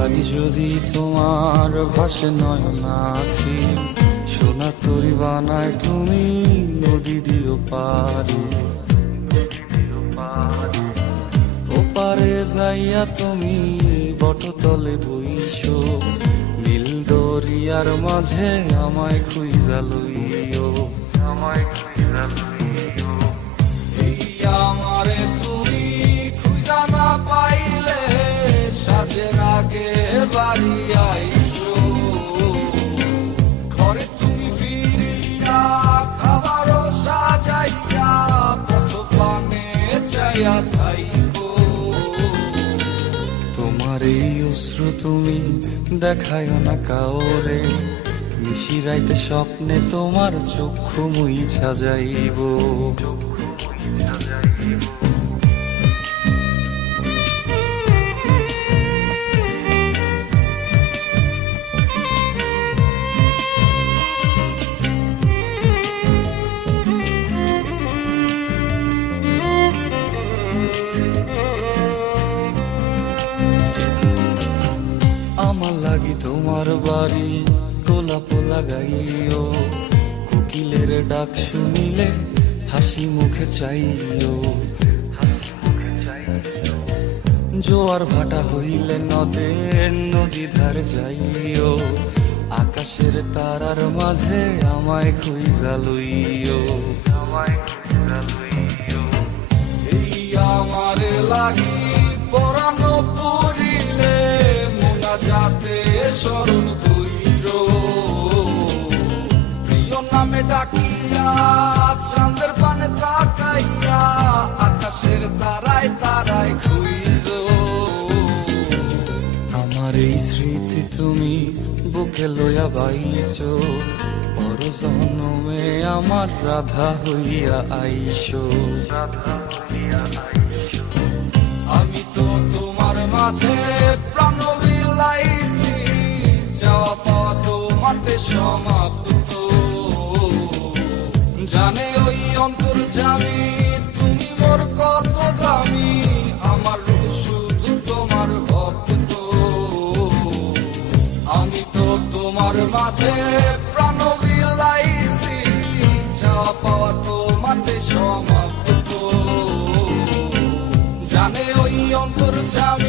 লাগি যদি তোমার ভাসে নয়নাখি, সোনার তরি বানায় তুমি নদী দিও পারে। ওপারে যাইয়া তুমি বটতলে বইছো, নীল দরিয়ার মাঝে আমায় খুঁজা লইও, আমায় খুঁজা লইও। এই আমারে তুমি খুঁজা না পাইলে সাজের আগে বাড়ি আইসো, ঘরে তুমি ফিরিয়া খাবারও সাজাইয়া পথ পানে চাইয়া থাইকো। তোমার এই অশ্রু তুমি দেখায় না কাউরে, নিশিরাইতে স্বপ্নে তোমার চক্ষু মুইছা যাইব। আমার লাগি তোমার বাড়ি গোলাপ লাগাইও, কোকিলের ডাক শুনিলে হাসি মুখে চাইও। জোয়ার ভাটা হইলে নদে নদী ধারে যাইও, আকাশের তারার মাঝে আমায় খুঁজা লইও, আমায় খুঁজা লইও। এই আমারে লাগি পরানো পড়িলে যাতে স্মরণ কইর, প্রিয় নামে ডাকিয়া চাঁদের পানে তাকাইয়া আকাশের তারায় তারায় খুইজ। আমার এই স্মৃতি তুমি বুকে লইয়া বাইছো, পর জন্মে আমার রাধা হইয়া আইসো, রাধা হইয়া আইসো। আমি তো তোমার মাঝে প্রাণ বিলাইছি, যাওয়া পাওয়া তোমাতে সমাপ্ত। জানে ওই অন্তর্যামী তুমি মোর কত দামি, আমার রূহ শুধু তোমার ভক্ত। আমি তো তোমার মাঝে প্রাণ বিলাইছি, যাওয়া পাওয়া তোমাতে সমাপ্ত। জানে ওই অন্তর্যামী